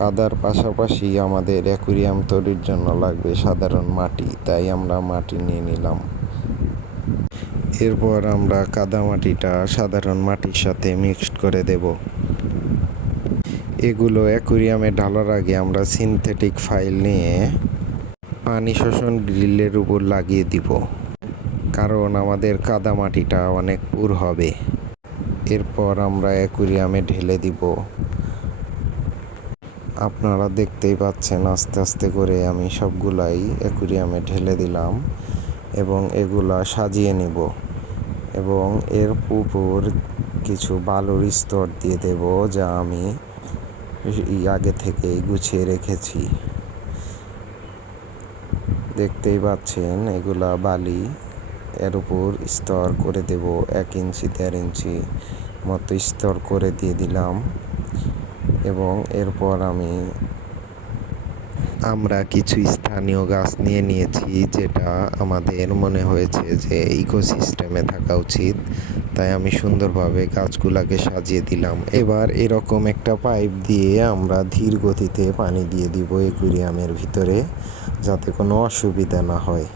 কাদার পাশাপাশি আমাদের অ্যাকুরিয়াম তৈরির জন্য লাগবে সাধারণ মাটি, তাই আমরা মাটি নিয়ে নিলাম। এরপর আমরা কাদা মাটিটা সাধারণ মাটির সাথে মিক্সড করে দেব। এগুলো অ্যাকুরিয়ামে ঢালার আগে আমরা সিনথেটিক ফাইল নিয়ে পানি শোষণ গ্রিলের উপর লাগিয়ে দিব, কারণ আমাদের কাদা মাটিটা অনেক পুর হবে। এরপর আমরা অ্যাকুরিয়ামে ঢেলে দিব। আপনারা দেখতেই পাচ্ছেন আস্তে আস্তে করে আমি সবগুলাই অ্যাকুরিয়ামে ঢেলে দিলাম এবং এগুলা সাজিয়ে নিব এবং এর উপর কিছু বালুর স্তর দিয়ে দেব, যা আমি আগে থেকেই গুছিয়ে রেখেছি। দেখতেই পাচ্ছেন এগুলা বালি, এর উপর স্তর করে দেব। 1 ইঞ্চি 1.5 ইঞ্চি মতো স্তর করে দিয়ে দিলাম এবং এরপর আমরা কিছু স্থানীয় গাছ নিয়ে নিয়েছি, যেটা আমাদের মনে হয়েছে যে ইকোসিস্টেমে থাকা উচিত, তাই আমি সুন্দরভাবে গাছগুলাকে সাজিয়ে দিলাম। এবার এরকম একটা পাইপ দিয়ে আমরা ধীর গতিতে পানি দিয়ে দিব অ্যাকুরিয়ামের ভিতরে, যাতে কোনো অসুবিধা না হয়।